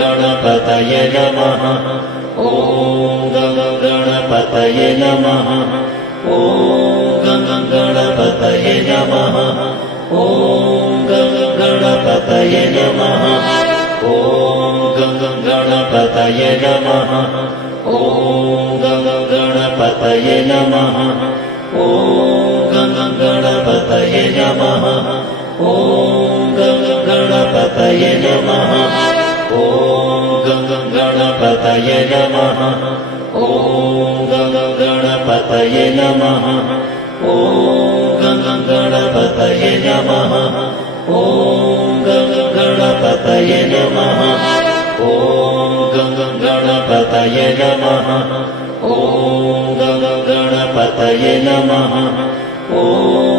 गणपतये नमः। ॐ गणपतये नमः। ॐ गणपतये नमः। ॐ गणपतये नमः। ॐ गणपतये नमः। ॐ गणपतये नमः। ॐ गणपतये नमः। ॐ गणपतये नमः। ॐ गणपतये नमः। ॐ गणपतये नमः। ॐ गणपतये नमः। ॐ गणपतये नमः। ॐ गणपतये नमः। ॐ गणपतये नमः। ॐ